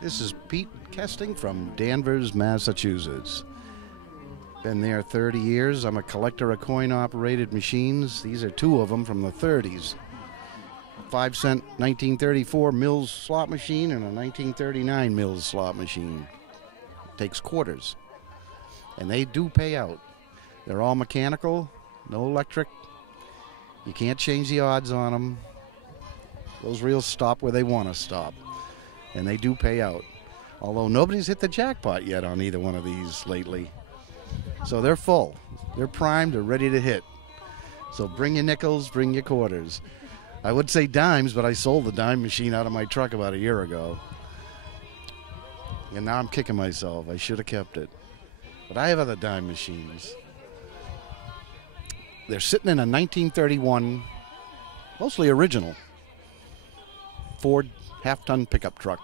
This is Pete Kesting from Danvers, Massachusetts. Been there 30 years. I'm a collector of coin-operated machines. These are two of them from the 30s. 5-cent 1934 Mills slot machine and a 1939 Mills slot machine. Takes quarters. And they do pay out. They're all mechanical, no electric. You can't change the odds on them. Those reels stop where they want to stop. And they do pay out. Although nobody's hit the jackpot yet on either one of these lately. So they're full. They're primed, they're ready to hit. So bring your nickels, bring your quarters. I would say dimes, but I sold the dime machine out of my truck about a year ago. And now I'm kicking myself. I should have kept it. But I have other dime machines. They're sitting in a 1931, mostly original, Ford half-ton pickup truck.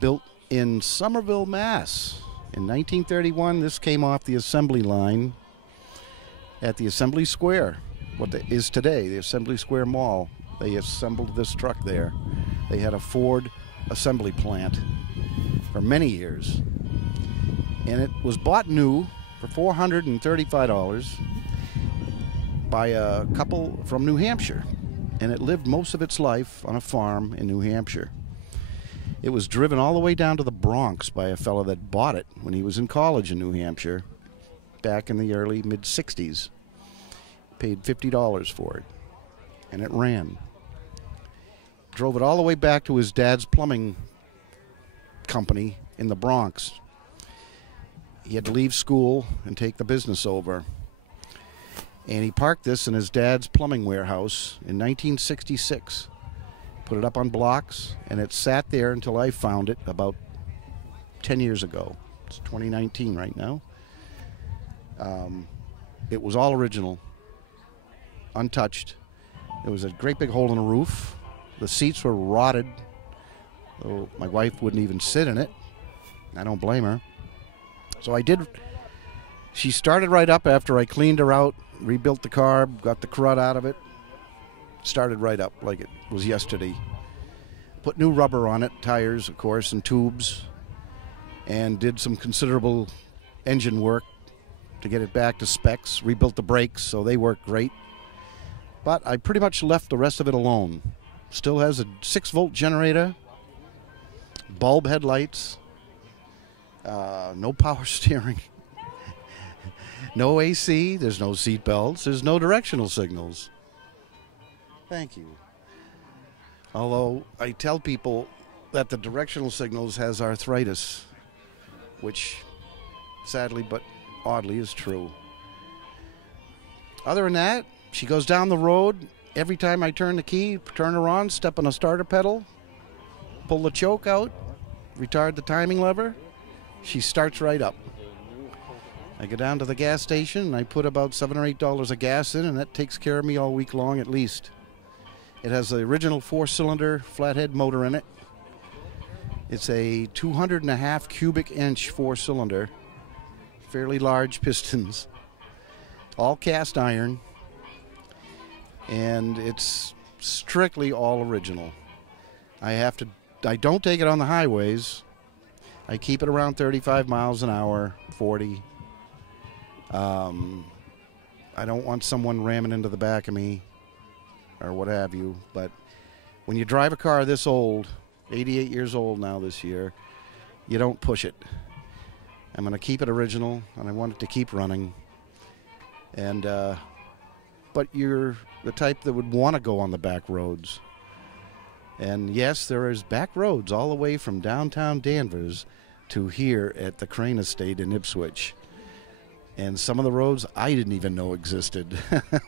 Built in Somerville, Mass. In 1931, this came off the assembly line at the Assembly Square, what is today, the Assembly Square Mall. They assembled this truck there. They had a Ford assembly plant for many years. And it was bought new for $435 by a couple from New Hampshire. And it lived most of its life on a farm in New Hampshire. It was driven all the way down to the Bronx by a fellow that bought it when he was in college in New Hampshire back in the early mid-60s. Paid $50 for it, and it ran. Drove it all the way back to his dad's plumbing company in the Bronx. He had to leave school and take the business over. And he parked this in his dad's plumbing warehouse in 1966. Put it up on blocks, and it sat there until I found it about 10 years ago. It's 2019 right now. It was all original, untouched. There was a great big hole in the roof. The seats were rotted, though my wife wouldn't even sit in it. I don't blame her. So I did. She started right up after I cleaned her out, rebuilt the carb, got the crud out of it. Started right up like it was yesterday. Put new rubber on it, tires, of course, and tubes, and did some considerable engine work to get it back to specs. Rebuilt the brakes, so they work great. But I pretty much left the rest of it alone. Still has a 6-volt generator, bulb headlights, no power steering, no AC, there's no seat belts, there's no directional signals. Thank you. Although I tell people that the directional signals has arthritis, which sadly but oddly is true. Other than that, she goes down the road. Every time I turn the key, turn her on, step on a starter pedal, pull the choke out, retard the timing lever, she starts right up. I go down to the gas station and I put about $7 or $8 of gas in, and that takes care of me all week long at least. It has the original 4-cylinder flathead motor in it. It's a 200.5 cubic inch 4-cylinder, fairly large pistons, all cast iron, and it's strictly all original. I don't take it on the highways. I keep it around 35 miles an hour, 40. I don't want someone ramming into the back of me or what have you, but when you drive a car this old, 88 years old now this year, you don't push it. I'm going to keep it original, and I want it to keep running. And but you're the type that would want to go on the back roads. And yes, there is back roads all the way from downtown Danvers to here at the Crane Estate in Ipswich. And some of the roads I didn't even know existed.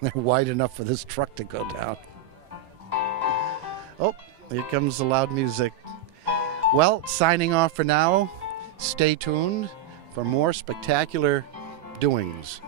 They're wide enough for this truck to go down. Oh, here comes the loud music. Well, signing off for now. Stay tuned for more spectacular doings.